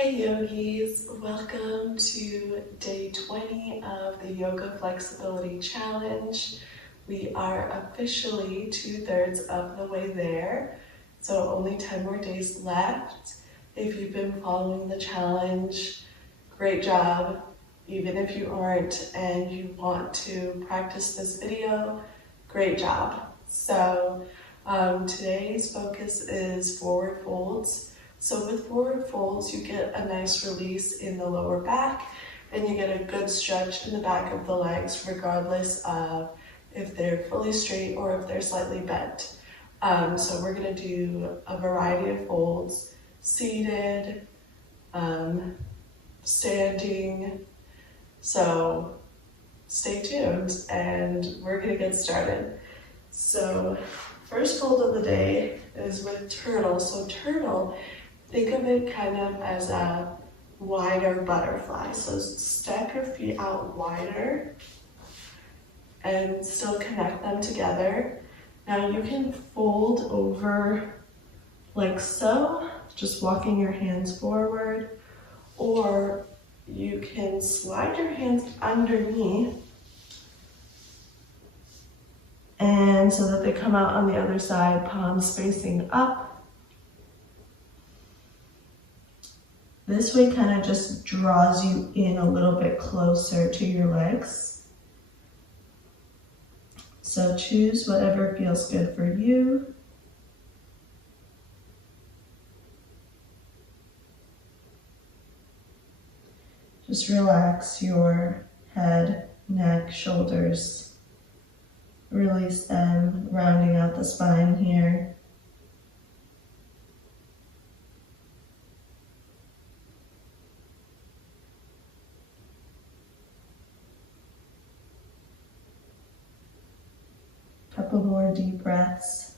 Hey yogis, welcome to day 20 of the Yoga Flexibility Challenge. We are officially 2/3 of the way there, so only 10 more days left. If you've been following the challenge, great job. Even if you aren't and you want to practice this video, great job. So today's focus is forward folds. So with forward folds, you get a nice release in the lower back and you get a good stretch in the back of the legs, regardless of if they're fully straight or if they're slightly bent. So we're gonna do a variety of folds: seated, standing. So stay tuned and we're gonna get started. So first fold of the day is with turtle. So turtle, think of it kind of as a wider butterfly. So stack your feet out wider and still connect them together. Now you can fold over like so, just walking your hands forward, or you can slide your hands underneath and so that they come out on the other side, palms facing up. This way kind of just draws you in a little bit closer to your legs. So choose whatever feels good for you. Just relax your head, neck, shoulders. Release them, rounding out the spine here. Couple more deep breaths.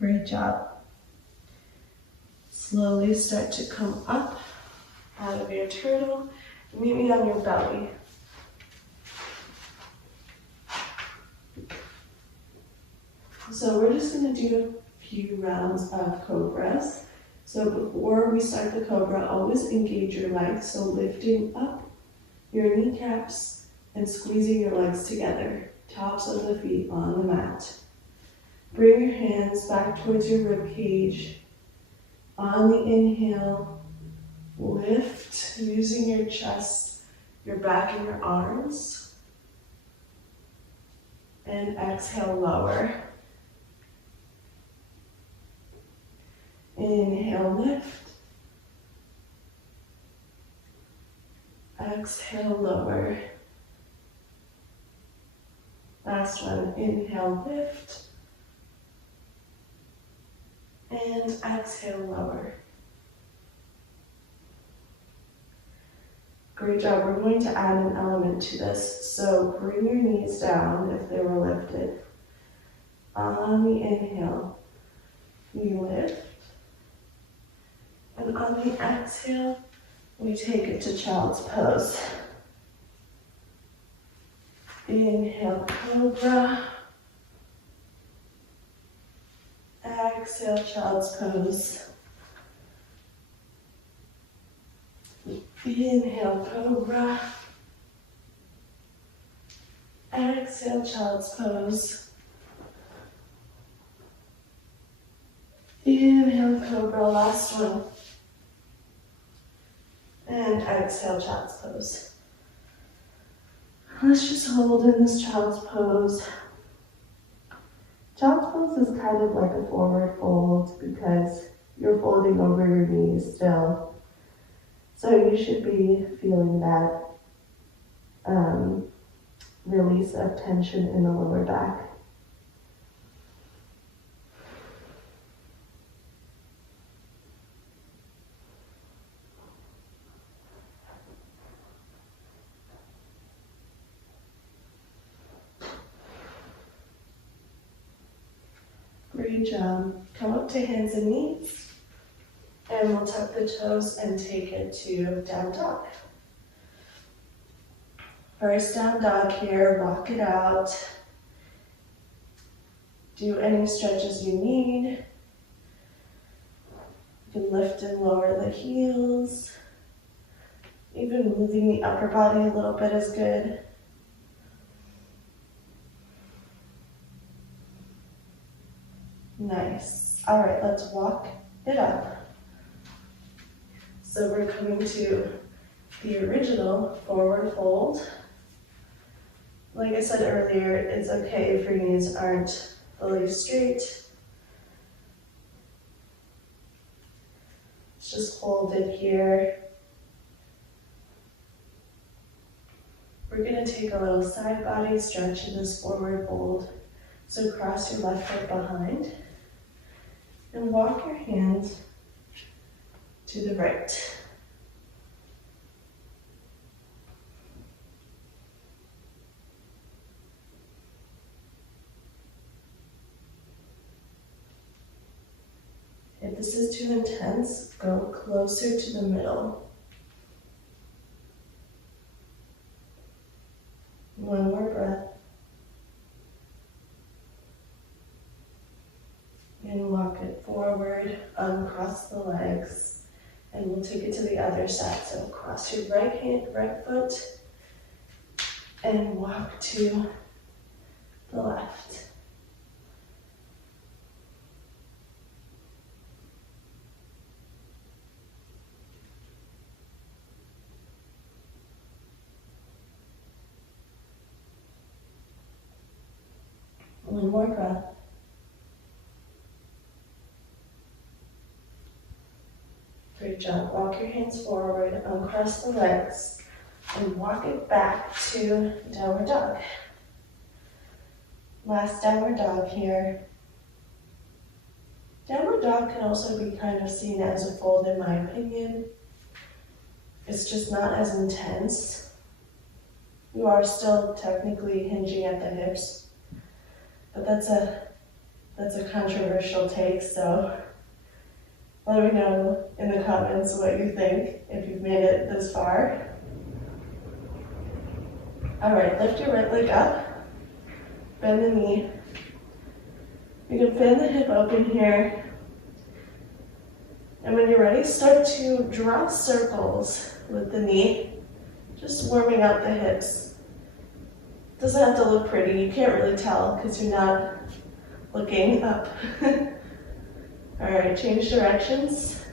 Great job. Slowly start to come up out of your turtle. Meet me on your belly. So we're just going to do a few rounds of cobras. So before we start the cobra, always engage your legs. So lifting up your kneecaps and squeezing your legs together. Tops of the feet on the mat. Bring your hands back towards your rib cage. On the inhale, lift using your chest, your back, and your arms. And exhale, lower. Inhale, lift. Exhale, lower. Last one, inhale, lift. And exhale, lower. Great job. We're going to add an element to this. So bring your knees down if they were lifted. On the inhale, we lift. And on the exhale, we take it to child's pose. Inhale, cobra. Exhale, child's pose. Inhale, cobra. Exhale, child's pose. Inhale, cobra, last one. And exhale, child's pose. Let's just hold in this child's pose. Child's pose is kind of like a forward fold because you're folding over your knees still. So you should be feeling that release of tension in the lower back. Great job. Come up to hands and knees. And we'll tuck the toes and take it to down dog. First down dog here, walk it out. Do any stretches you need. You can lift and lower the heels. Even moving the upper body a little bit is good. Nice. All right, let's walk it up. So we're coming to the original forward fold. Like I said earlier, it's okay if your knees aren't fully straight. Just hold it here. We're going to take a little side body stretch in this forward fold. So cross your left foot behind and walk your hands to the right. If this is too intense, go closer to the middle. One more breath. And walk it forward, uncross the legs, and we'll take it to the other side. So cross your right foot, and walk to the left. One more breath. Great job. Walk your hands forward, uncross the legs, and walk it back to downward dog. Last downward dog here. Downward dog can also be kind of seen as a fold in my opinion. It's just not as intense. You are still technically hinging at the hips, but that's a controversial take, so let me know in the comments what you think if you've made it this far. All right, lift your right leg up, bend the knee. You can fan the hip open here. And when you're ready, start to draw circles with the knee, just warming up the hips. Doesn't have to look pretty, you can't really tell because you're not looking up. All right, change directions.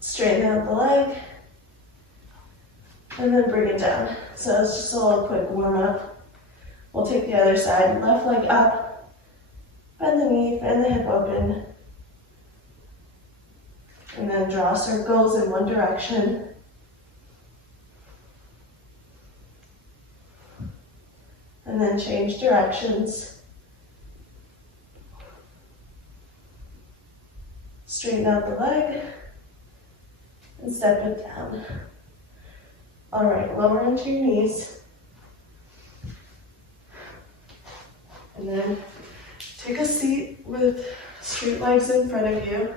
Straighten out the leg, and then bring it down. So it's just a little quick warm up. We'll take the other side, left leg up, bend the knee, bend the hip open, and then draw circles in one direction. And then change directions. Straighten out the leg and step it down. All right, lower into your knees. And then take a seat with straight legs in front of you.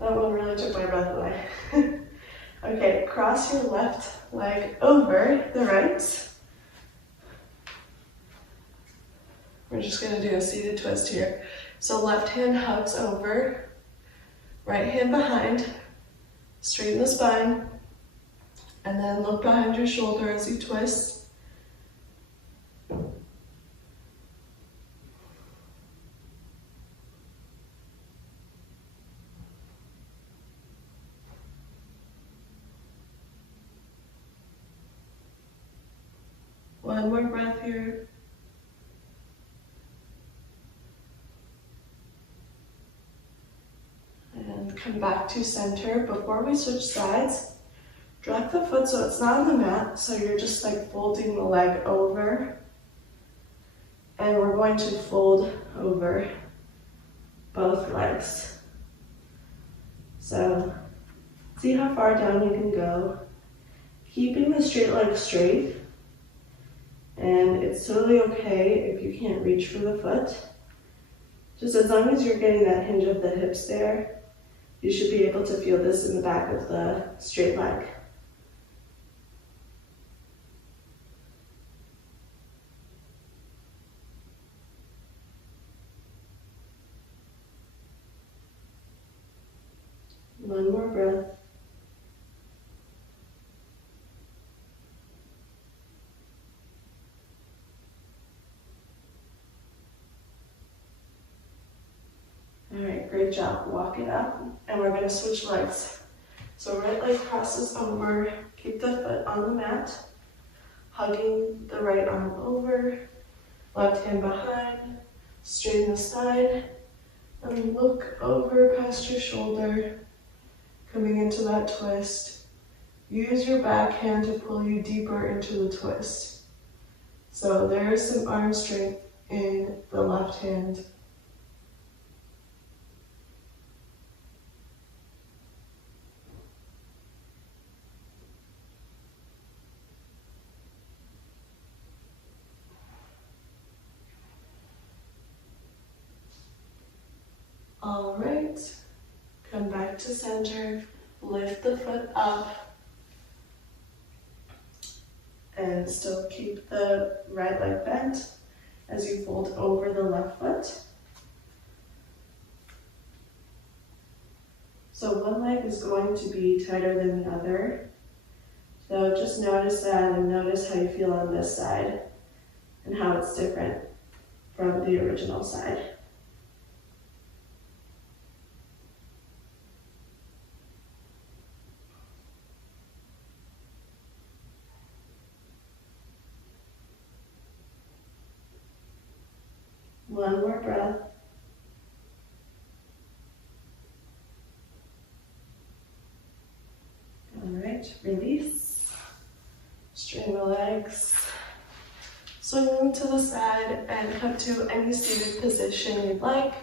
That one really took my breath away. Okay, cross your left leg over the right. We're just going to do a seated twist here. So left hand hugs over, right hand behind, straighten the spine, and then look behind your shoulder as you twist. One more breath here. And come back to center. Before we switch sides, drop the foot so it's not on the mat, so you're just like folding the leg over. And we're going to fold over both legs. So See how far down you can go. Keeping the straight leg straight. And it's totally okay if you can't reach for the foot. Just as long as you're getting that hinge of the hips there, you should be able to feel this in the back of the straight leg. One more breath. All right, great job. Walk it up, and we're gonna switch legs. So right leg crosses over, keep the foot on the mat, hugging the right arm over, left hand behind, straighten the side, and look over past your shoulder, coming into that twist. Use your back hand to pull you deeper into the twist. So there is some arm strength in the left hand. All right, come back to center, lift the foot up, and still keep the right leg bent as you fold over the left foot. So one leg is going to be tighter than the other. So just notice that and notice how you feel on this side and how it's different from the original side. One more breath. All right, release. Straighten the legs. Swing to the side and come to any seated position you'd like,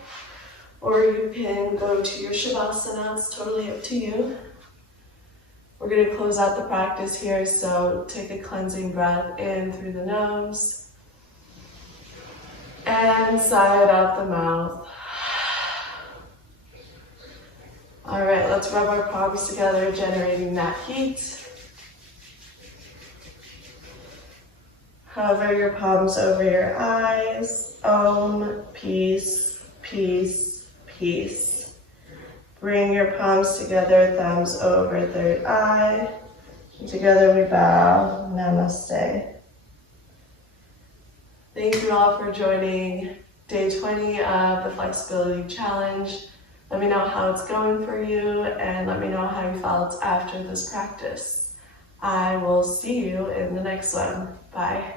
or you can go to your Shavasana. It's totally up to you. We're going to close out the practice here, so take a cleansing breath in through the nose. And sigh it out the mouth. All right, let's rub our palms together, generating that heat. Hover your palms over your eyes. Om, peace, peace, peace. Bring your palms together, thumbs over third eye. And together we bow. Namaste. Thank you all for joining day 20 of the Flexibility Challenge. Let me know how it's going for you, and let me know how you felt after this practice. I will see you in the next one. Bye.